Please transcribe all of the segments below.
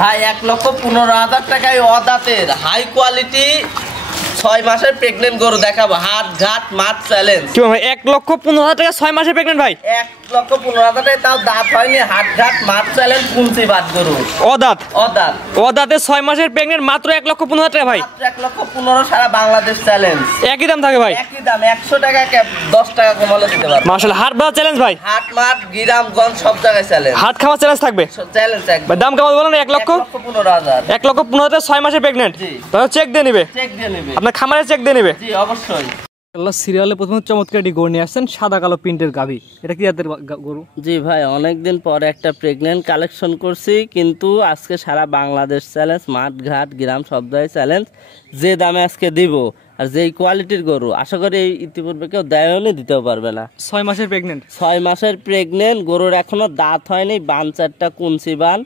ভাই 1,15,000 টাকায় অদাতের high quality 6 মাসের প্রেগনেন্ট গরু দেখাবো। হাট ঘাট মাঠ চ্যালেঞ্জ। কি ভাই 1,15,000 টাকা 6 মাসের প্রেগনেন্ট ভাই? 1,15,000 টাকায় তাও দাঁত হয়নি। হাট ঘাট মাঠ চ্যালেঞ্জ কুঞ্চি বাদ গরু। অদাঁত অদাঁতে 6 মাসের প্রেগনেন্ট মাত্র 1,15,000 টাকা ভাই। মাত্র 1,15,000 সারা বাংলাদেশ চ্যালেঞ্জ। একই দাম থাকে ভাই? একই দাম। 100 টাকা 10 টাকা কমালে দিতে পারবো। মাশাআল্লাহ। হাট বাজার চ্যালেঞ্জ ভাই? হাট মাঠ গ্রামগঞ্জ সব জায়গায় চ্যালেঞ্জ। হাট খাওয়া চ্যালেঞ্জ থাকবে? চ্যালেঞ্জ থাকবে। ভাই দাম কেমন বলেন? 1,15,000। 1,15,000 6 মাসের প্রেগনেন্ট। তাহলে চেক দিয়ে নেবে? চেক দিয়ে নেবে। আপনার খামারে চেক দিয়ে নেবে? জি অবশ্যই। আল্লাহ সিরিয়ালে প্রথমে চমৎকার একটি গরু নিয়ে আসছেন, সাদা কালো প্রিন্টের গাভী। এটা কি জাতের গরু? জি ভাই, অনেকদিন পরে একটা প্রেগনেন্ট কালেকশন করছি, কিন্তু আজকে সারা বাংলাদেশ চ্যালেঞ্জ, মাঠ ঘাট গ্রাম সব জায়গায় চ্যালেঞ্জ। যে দামে আজকে দিব আর যেই কোয়ালিটির গরু, আশা করি এই ইতিপূর্বে কেউ দেয়নি, দিতেও পারবে না। 6 মাসের প্রেগনেন্ট। 6 মাসের প্রেগনেন্ট গরুর এখনো দাঁত হয়নি, বান 4টা কুঞ্চি বান,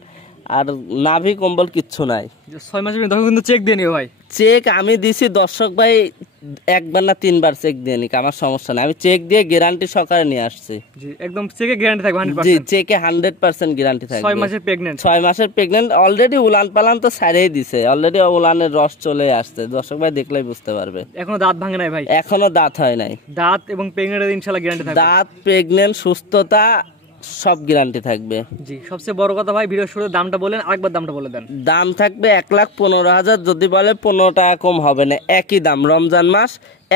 আর নাভি কম্বল কিচ্ছু নাই। 6 মাসের প্রেগনেন্ট কিন্তু চেক দিয়ে নিও ভাই। চেক আমি দিছি দর্শক ভাই, একবার না 3বার চেক দিয়ে নিক, আমার সমস্যা নাই। আমি চেক দিয়ে গ্যারান্টি সহকারে নিয়ে আসছি। জি একদম চেকে গ্যারান্টি থাকবে 100%। জি চেকে 100% গ্যারান্টি থাকবে। 6 মাসের প্রেগনেন্ট। 6 মাসের প্রেগনেন্ট। অলরেডি উলান পালান তো ছাড়িয়ে দিছে, অলরেডি উলানের রস চলে আসছে, দর্শক ভাই দেখলেই বুঝতে পারবে। এখনো দাঁত ভাঙে নাই ভাই? এখনো দাঁত হয় নাই। দাঁত এবং প্রেগনেন্টের ইনশাআল্লাহ গ্যারান্টি থাকবে। দাঁত প্রেগনেন্ট সুস্থতা সব গ্যারান্টি থাকবে। জি সবচেয়ে বড় কথা ভাই, ভিডিও শুরুতে দামটা বলেন, আরেকবার দামটা বলে দেন। দাম থাকবে 1,15,000। যদি বলে 15 টাকা কম হবে না, একই দাম। রমজান মাস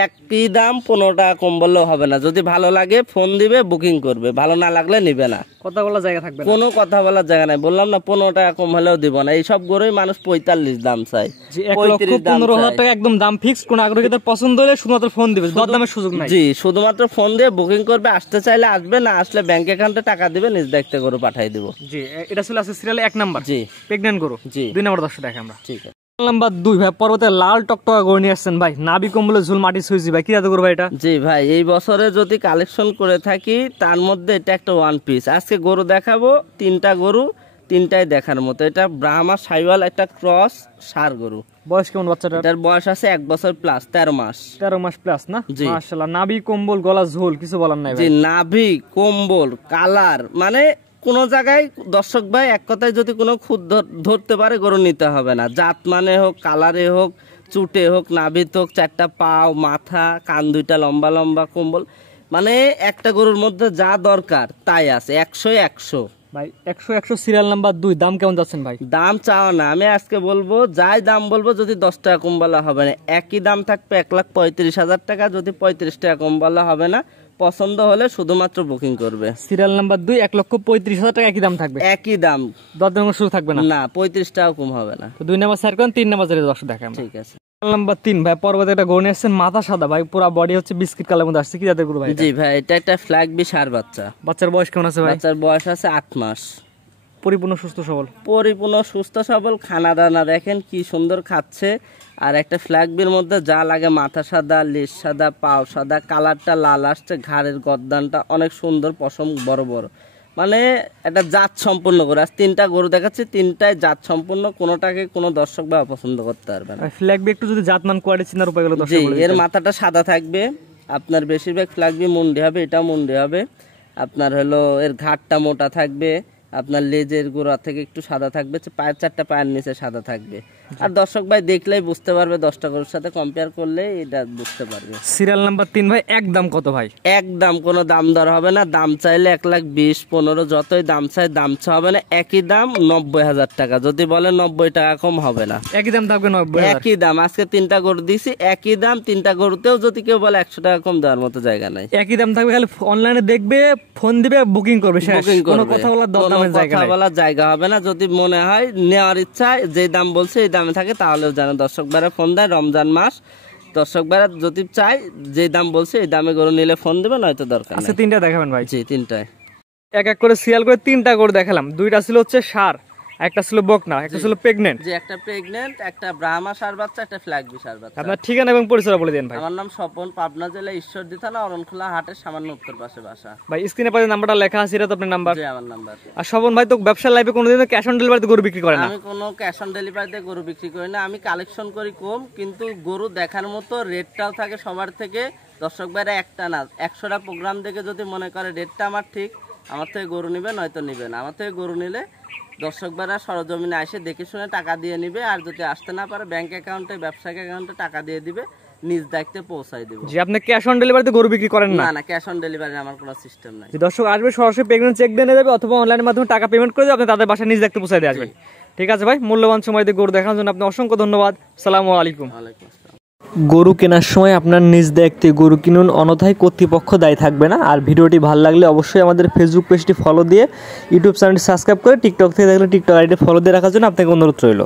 একই দাম, 15 টাকা কম বললেও হবে না। যদি ভালো লাগে ফোন দিবে, বুকিং করবে, ভালো না লাগলে নিবে না। কথা বলার জায়গা থাকবে না? কোনো কথা বলার জায়গা নাই। বললাম না 15 টাকা কম হলেও দিব না। এইসব গরুই মানুষ 45 দাম চাই। 1,15,000 টাকা একদম দাম ফিক্স। কোন আগ্রহীদের পছন্দ হলে শুধুমাত্র ফোন দিবে, দরদামের সুযোগ নাই। জি শুধুমাত্র ফোন দিয়ে বুকিং করবে। আসতে চাইলে আসবে, না আসলে ব্যাংক অ্যাকাউন্টে টাকা দিবে, নিজ দায়িত্বে গরু পাঠিয়ে দিব। জি এটা ছিল আছে সিরিয়ালে 1 নাম্বার। জি প্রেগন্যান্ট গরু। জি 2 নাম্বার দর্শক দেখে আমরা। ঠিক আছে। নাম্বার 2 ভাই, পর্বতে লাল টকটকা গরু নিয়ে আসছেন ভাই। নাভি কম্বলে ঝুল মাটি সুইজি ভাই, কি জাত গরু ভাই এটা? জি ভাই, এই বছরে যদি কালেকশন করে থাকি তার মধ্যে এটা একটা ওয়ান পিস। আজকে গরু দেখাবো 3টা গরু, 3টাই দেখার মতো। এটা ব্রাহ্মা সাইওয়াল একটা ক্রস সার গরু। বয়স কেমন বাচ্চাটা? এটার বয়স আছে 1 বছর প্লাস, 13 মাস। 13 মাস প্লাস না? মাশাআল্লাহ। নাভি কম্বল গলা ঝোল কিছু বলার নাই ভাই? জি নাভি কম্বল কালার মানে কোন জায়গায় দর্শক ভাই এক কথায় যদি কোনো খুদ ধরতে পারে গরু নিতে হবে না। জাত মানে হোক, কালারে হোক, চুটে হোক, নাভিত হোক, 4টা পাও, মাথা, কান 2টা লম্বা লম্বা, কম্বল, মানে একটা গরুর মধ্যে যা দরকার তাই আছে। 100 ভাই 100 সিরিয়াল নাম্বার 2। দাম কেমন যাচ্ছেন ভাই? দাম চাওয়া না, আমি আজকে বলবো যাই দাম বলবো, যদি 10 টাকা কম বলা হবে না। একই দাম থাকবে 1,35,000 টাকা। যদি 35 টাকা কম বলা হবে না। পছন্দ হলে শুধুমাত্র বুকিং করবে। সিরিয়াল নাম্বার 2 1,35,000 টাকা একই দাম থাকবে? একই দাম, দরদামের সুযোগ থাকবে না? না 35 টাকা কম হবে না। তো 2 নাম্বার স্যার কোন 3 নাম্বার যেটা দর্শক দেখেন। ঠিক আছে। নাম্বার 3 ভাই, পর্বতে একটা গরু নিয়ে আসছেন, মাথা সাদা ভাই, পুরো বডি হচ্ছে বিস্কিট কালার মধ্যে আসছে, কি জাতের গরু ভাই? জি ভাই, এটা একটা ফ্ল্যাগ বি সার বাচ্চা। বাচ্চার বয়স কেমন আছে ভাই? বাচ্চার বয়স আছে 8 মাস। পরিপূর্ণ সুস্থ সবল? পরিপূর্ণ সুস্থ সবল। খানা দানা দেখেন কি সুন্দর খাচ্ছে। আর একটা ফ্ল্যাগ বির মধ্যে যা লাগে, মাথা সাদা, লেজ সাদা, পাও সাদা, কালারটা লাল আসছে, ঘাড়ের গর্দানটা অনেক সুন্দর, পশম বড় বড়, মানে একটা জাত সম্পূর্ণ গরু। আজ 3টা গরু দেখাচ্ছি, 3টাই জাত সম্পূর্ণ, কোনোটাকে কোনো দর্শক বা অপছন্দ করতে পারবে না। ফ্ল্যাগ বি একটু যদি জাতমান কোয়ালিটি চিনার উপায় গেল দর্শক? জি এর মাথাটা সাদা থাকবে আপনার, বেশিরভাগ ফ্ল্যাগ বি মুন্ডি হবে, এটা মুন্ডি হবে আপনার। হলো এর ঘাটটা মোটা থাকবে, আপনার লেজের গোড়া থেকে একটু সাদা থাকবে, পায়ের 4টা পায়ের নিচে সাদা থাকবে। আর দর্শক ভাই দেখলেই বুঝতে পারবে, 10টা গরুর সাথে কম্পেয়ার করলে এটা বুঝতে পারবে। সিরিয়াল নাম্বার 3 ভাই, একদম কত ভাই? একদম কোনো দাম দর হবে না। দাম চাইলে 1,20,000 15 যতই দাম চাই, দাম চা হবে না। একই দাম 90,000 টাকা। যদি বলে 90 টাকা কম হবে না। একই দাম থাকবে 90,000? একই দাম। আজকে 3টা গরু দিছি, একই দাম। 3টা গরুতেও যদি কেউ বলে 100 টাকা কম, দেওয়ার মতো জায়গা নাই। একই দাম থাকবে, খালি অনলাইনে দেখবে, ফোন দিবে, বুকিং করবে, শেষ। কোনো কথা বলার দরদামের জায়গা নাই, কথা বলার জায়গা হবে না। যদি মনে হয় নেওয়ার ইচ্ছা, যে দাম বলছে এই দামে থাকে, তাহলেও জানে। দর্শক ভাইরা ফোন দেয়, রমজান মাস, দর্শক ভাইরা যদি চাই যে দাম বলছে এই দামে গরু নিলে ফোন দেবে, নয়তো দরকার নেই। 3টা দেখাবেন ভাই? জি 3টায় এক এক করে সিরিয়াল করে 3টা গরু দেখালাম। 2টা ছিল হচ্ছে সার, একটা ছিল বকনা, একটা ছিল প্রেগন্যান্ট। জি একটা প্রেগন্যান্ট, একটা ব্রাহ্মা সার বাচ্চা, একটা ফ্ল্যাগ বি সার বাচ্চা। আপনার ঠিকানা এবং পরিচয় বলে দেন ভাই। আমার নাম স্বপন, পাবনা জেলা ঈশ্বরদী থানা অরণখোলা হাটের সামান্য উত্তর পাশে বাসা। ভাই স্ক্রিনে পাশে নাম্বারটা লেখা আছে, এটা তো আপনার নাম্বার? জি আমার নাম্বার। আর স্বপন ভাই তো ব্যবসা লাইফে কোনোদিন ক্যাশ অন ডেলিভারিতে গরু বিক্রি করে না? আমি কোনো ক্যাশ অন ডেলিভারিতে গরু বিক্রি করি না। আমি কালেকশন করি কম, কিন্তু গরু দেখার মতো রেটটাও থাকে সবার থেকে। দর্শক ভাইরা একটা না 100টা প্রোগ্রাম দেখে যদি মনে করে রেটটা আমার ঠিক, আমার থেকে গরু নিবে নয়তো নিবে না। আমার থেকে গরু নিলে দর্শক ভাইরা সরজমিনে এসে দেখে শুনে টাকা দিয়ে নিবে, আর যদি আসতে না পারে ব্যাংক অ্যাকাউন্টে ব্যবসায়িক অ্যাকাউন্টে টাকা দিয়ে দিবে, নিজ দায়িত্বে পৌঁছাই দেবো। যে আপনি ক্যাশ অন ডেলিভারিতে গরু বিক্রি করেন না? না না, ক্যাশ অন ডেলিভারি আমার কোনো সিস্টেম নাই। যে দর্শক আসবে সরাসরি প্রেগন্যান্ট চেক দিয়ে নিয়ে যাবে, অথবা অনলাইনের মাধ্যমে টাকা পেমেন্ট করে আপনি তাদের বাসায় নিজ দায়িত্বে পৌঁছায় দিয়ে আসবেন। ঠিক আছে ভাই, মূল্যবান সময় দিয়ে গরু দেখানোর জন্য আপনি অসংখ্য ধন্যবাদ। আসসালামু আলাইকুম। ওয়ালাইকুম আসসালাম। গরু কেনার সময় আপনার নিজ দায়িত্বে গরু কিনুন, অন্যথায় কর্তৃপক্ষ দায়ী থাকবে না। আর ভিডিওটি ভালো লাগলে অবশ্যই আমাদের ফেসবুক পেজটি ফলো দিয়ে ইউটিউব চ্যানেলটি সাবস্ক্রাইব করে, টিকটক থেকে দেখলে টিকটক আইডি ফলো দিয়ে রাখার জন্য আপনাকে অনুরোধ রইল।